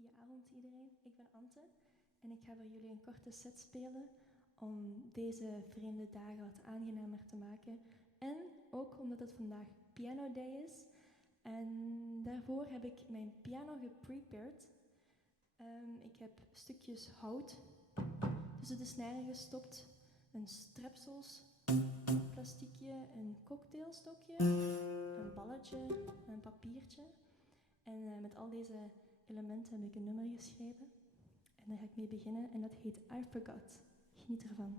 Goedenavond iedereen, ik ben Ante en ik ga voor jullie een korte set spelen om deze vreemde dagen wat aangenamer te maken. En ook omdat het vandaag Piano Day is. En daarvoor heb ik mijn piano geprepared. Ik heb stukjes hout tussen de snaren gestopt, een strepsels, een plastiekje, een cocktailstokje, een balletje, een papiertje. En met al deze elementen heb ik een nummer geschreven. En daar ga ik mee beginnen en dat heet I Forgot. Geniet ervan.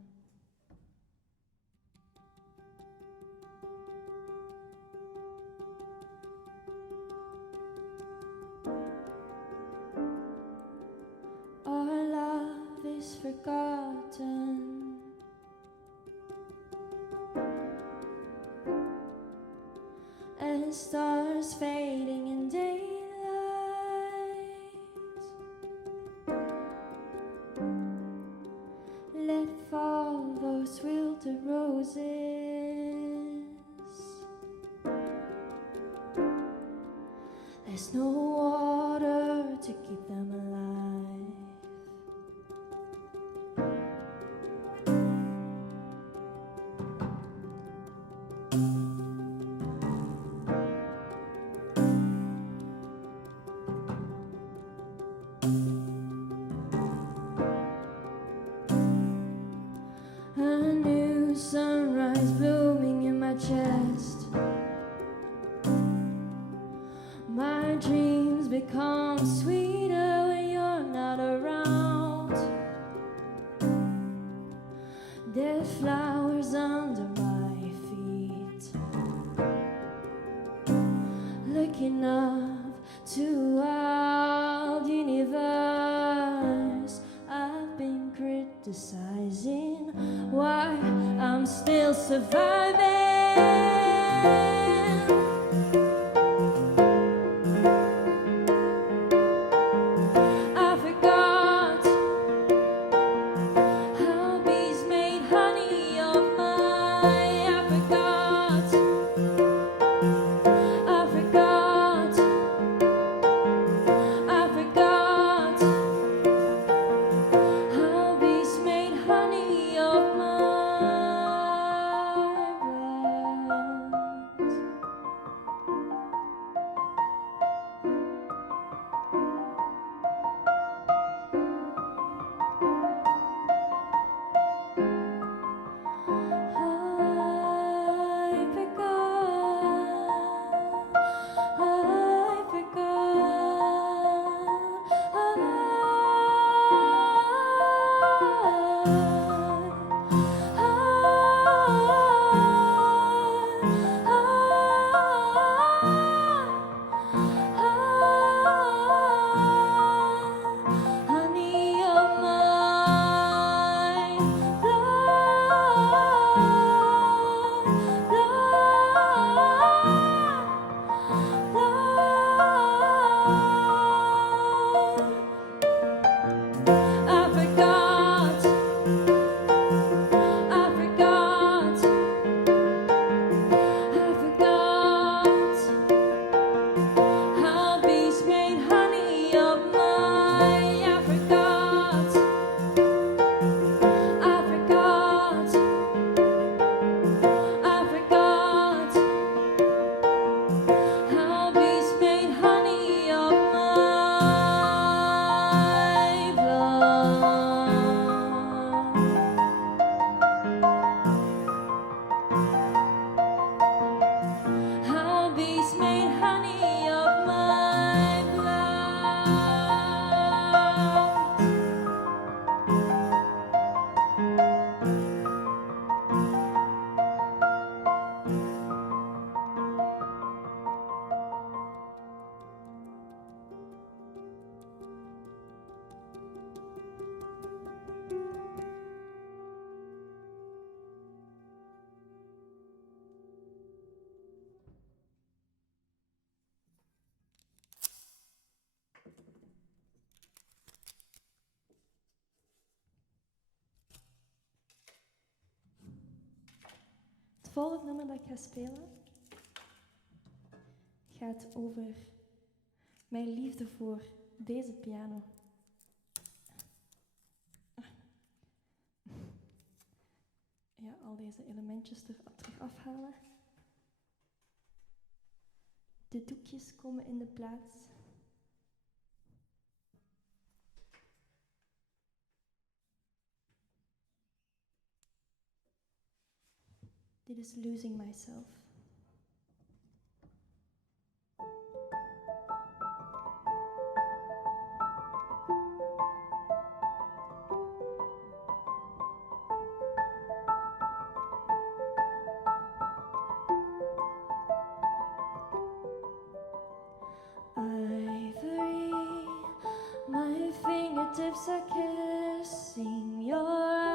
Our love is forgotten. And stars fading in daylight. Let fall those wilted roses. There's no water to keep them alive. A new sunrise blooming in my chest. My dreams become sweeter when you're not around. Dead flowers under my feet. Looking up to wild universe. I've been criticizing why I'm still surviving. I forgot how bees made honey of my. I forgot. I forgot. I forgot how bees made honey of my blood. Honey of my I forgot. I forgot. I forgot how bees made honey of my. I forgot. I forgot. I forgot how bees made honey of my blood. How bees made honey of my blood. Het volgende nummer dat ik ga spelen gaat over mijn liefde voor deze piano. Ja, al deze elementjes terug afhalen. De doekjes komen in de plaats. Dit is Losing Myself. Ivory, my fingertips are kissing your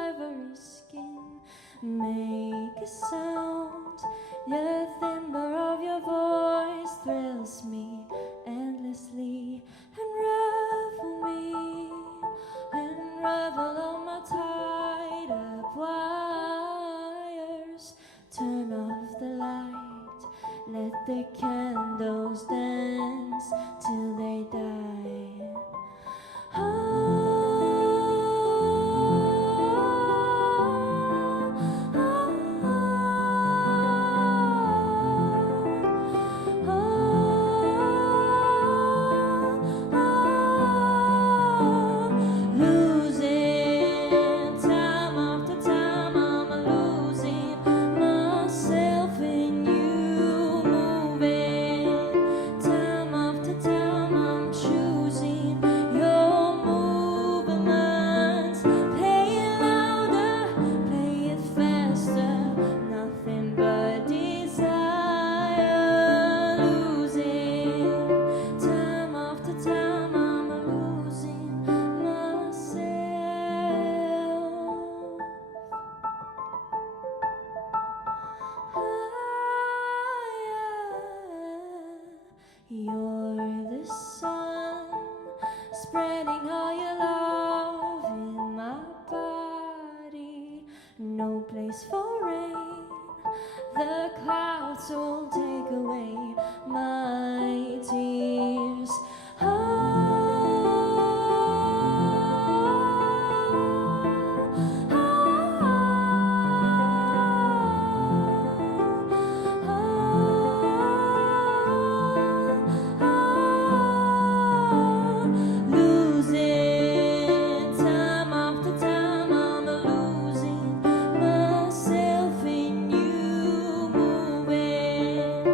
ivory skin. Make a sound, the timbre of your voice thrills me endlessly. Unravel me, unravel all my tied up wires. Turn off the light, let the candles dance till they die. Losing time after time, I'm losing myself in you, moving time after time, I'm choosing your movements. Play it louder, play it faster, nothing but desire. Losing time after time, I'm losing myself. You're the sun, spreading all your love in my body. No place for rain, the clouds will take away my tears. Losing time after time, I'm losing myself in you, moving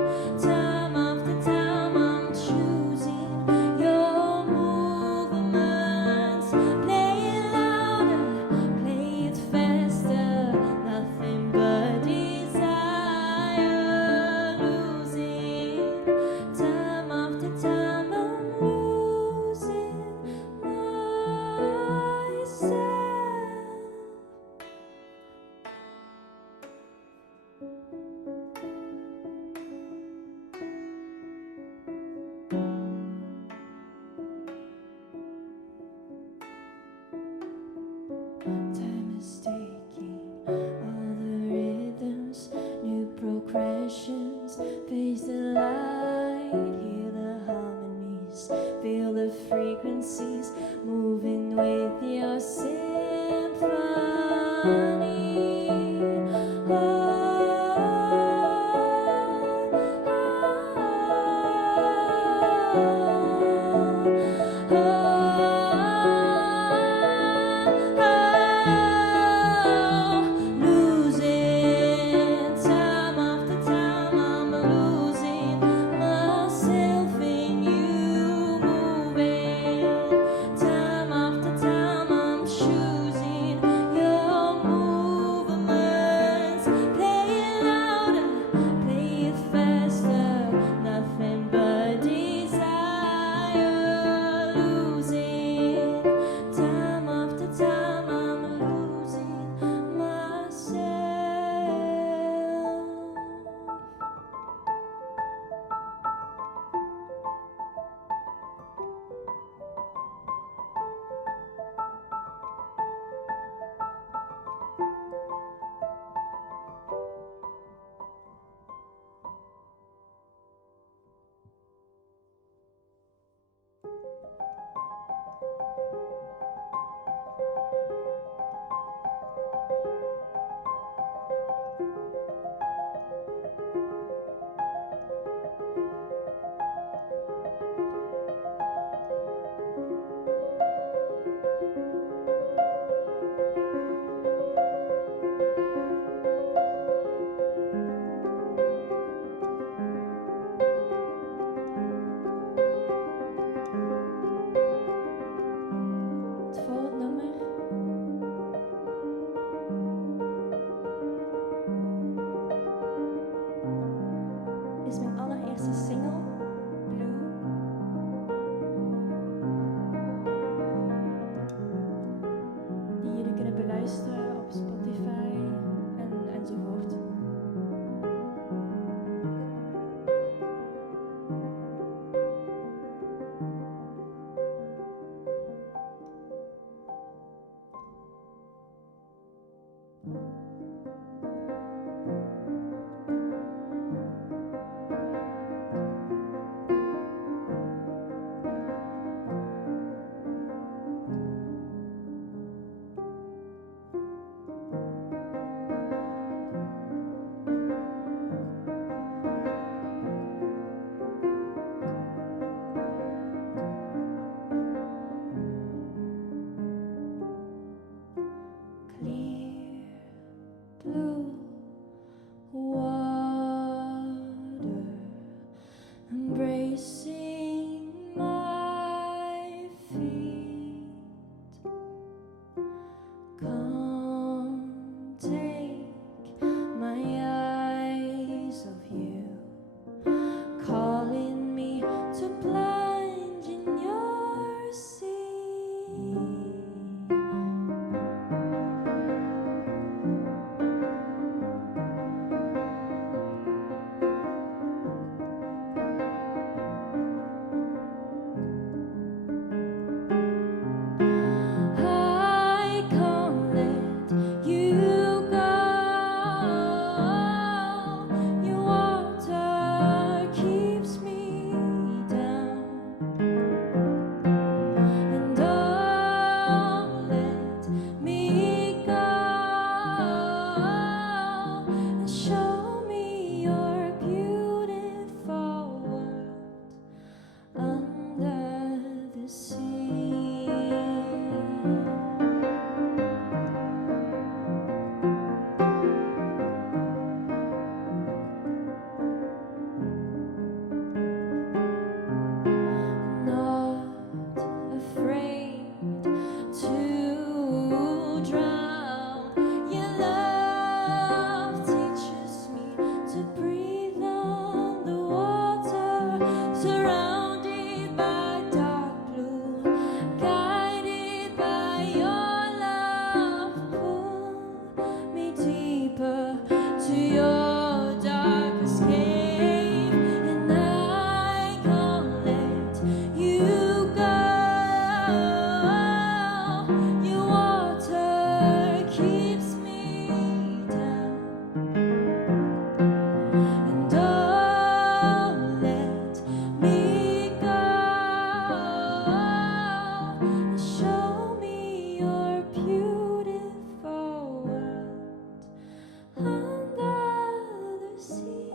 time after time, I'm choosing your movements. Play it louder, play it faster, nothing but desire. Losing time after time, I'm losing myself. Time is taking all the rhythms, new progressions. Face the light, hear the harmonies, feel the frequencies, moving with your symphony. Losing time after time, I'm losing myself in you, moving time after time, I'm choosing your move. is mijn allereerste single, Blue. Die jullie kunnen beluisteren op Spotify enzovoort. Blue water embracing my feet. Come take my eyes of you, calling me to plunge in your sea. I can't let you go. Your water keeps me down, and don't let me go. And show me your beautiful world under the sea. Not afraid to drown. Your love teaches me to breathe on the water, surrounded by dark blue, guided by your love. Pull me deeper to your darkest cave, and I can't let you go. Your water keeps me down, and don't let me go. And show me your beautiful world under the sea.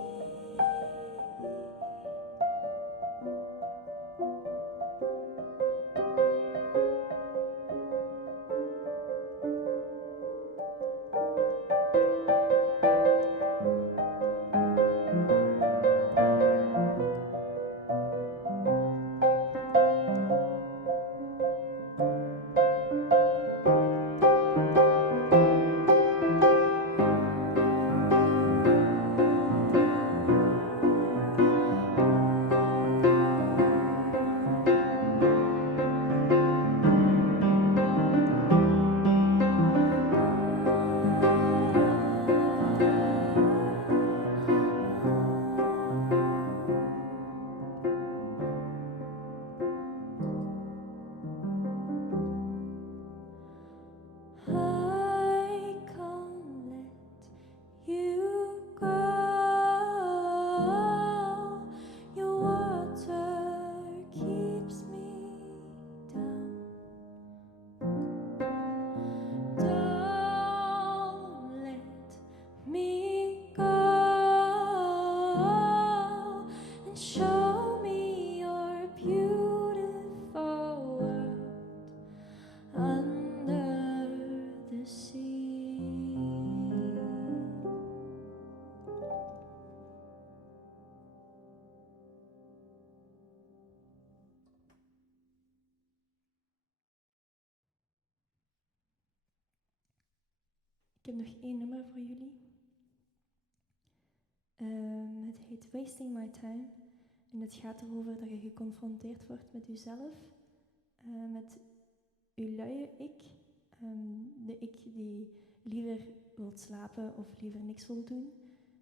I can't let you go. Your water keeps me down. Don't let me go. And show me your beautiful world under the sea. Ik heb nog één nummer voor jullie. Het heet Wasting My Time. En het gaat erover dat je geconfronteerd wordt met jezelf, met je luie ik, de ik die liever wil slapen of liever niks wil doen.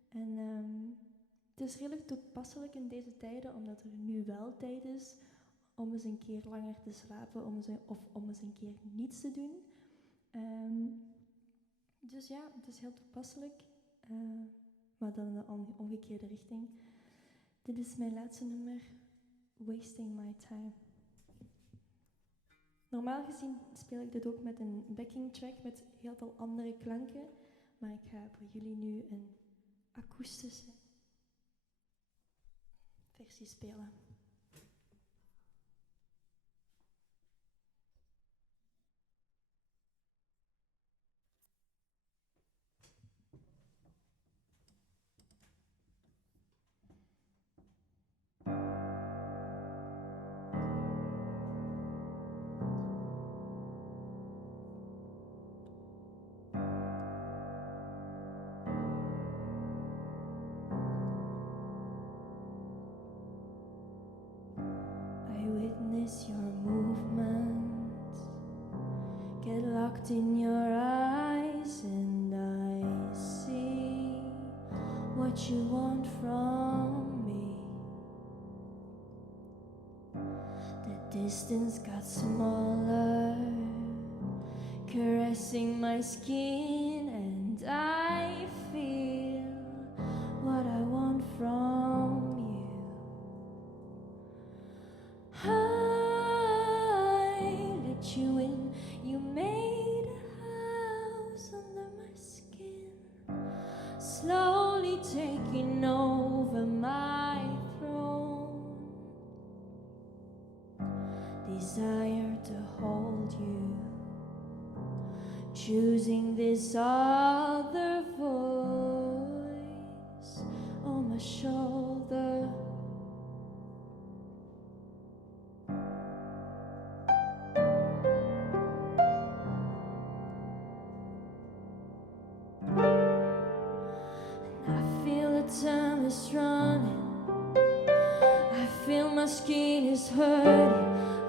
En het is redelijk toepasselijk in deze tijden, omdat er nu wel tijd is om eens een keer langer te slapen of om eens een keer niets te doen. Dus ja, het is heel toepasselijk, maar dan in de omgekeerde richting. Dit is mijn laatste nummer, Wasting My Time. Normaal gezien speel ik dit ook met een backing track met heel veel andere klanken, maar ik ga voor jullie nu een akoestische versie spelen. Witness your movement, get locked in your eyes, and I see what you want from me. The distance got smaller, caressing my skin, and I feel what I want from you. You in, you made a house under my skin, slowly taking over my throne. Desire to hold you, choosing this other voice on my shoulder. Time is running, I feel my skin is hurting.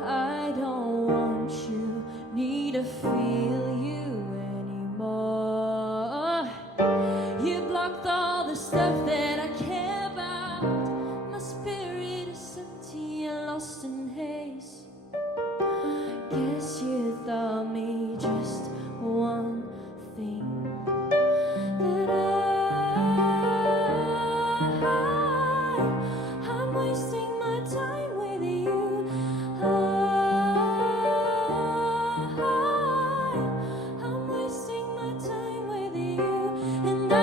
I don't want you, need to feel you anymore. You blocked all the stuff that I care about. My spirit is empty and lost in haze. Guess you thought me just one thing, that I'm wasting my time with you. I'm wasting my time with you. And I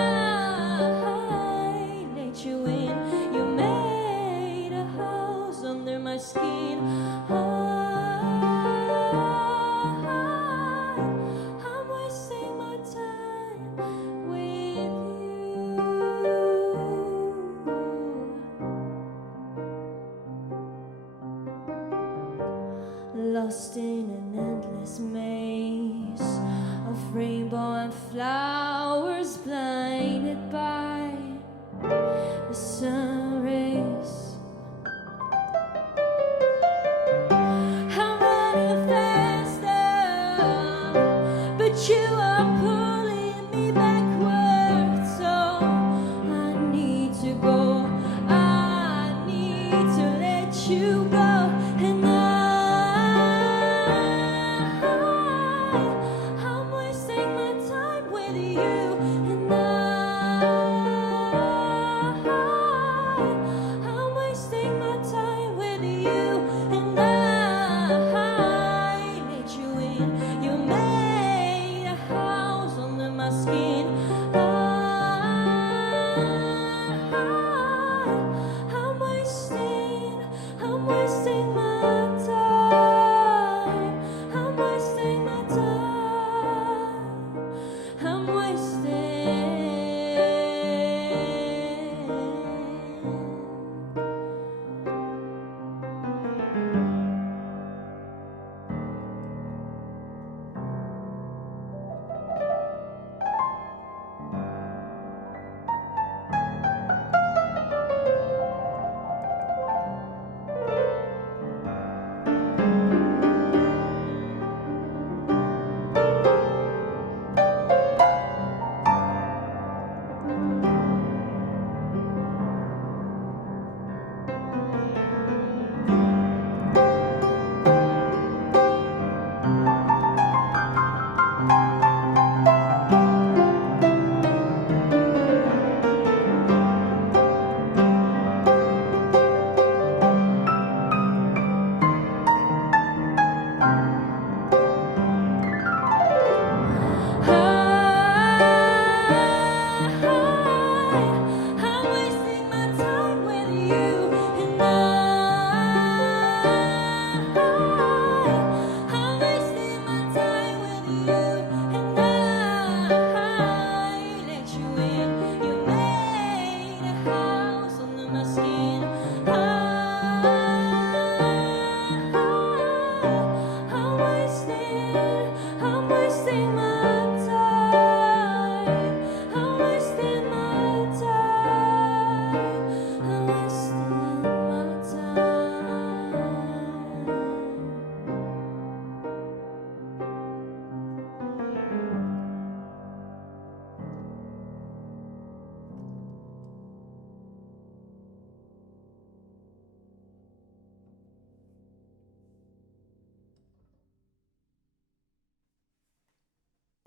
let you in. You made a house under my skin. I'm wasting my time with you. Lost in an endless maze of rainbow and flowers, blinded by the sun rays. I'm running faster, but you are pulling me backwards. So I need to go, I need to let you go. And I'm wasting my time with you. And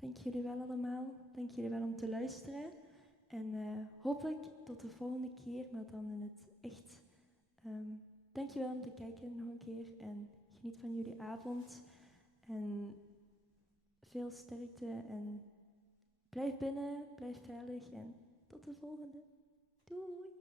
dank jullie wel allemaal. Dank jullie wel om te luisteren. En hopelijk tot de volgende keer, maar dan in het echt. Dank je wel om te kijken nog een keer. En geniet van jullie avond. En veel sterkte. En blijf binnen, blijf veilig. En tot de volgende. Doei!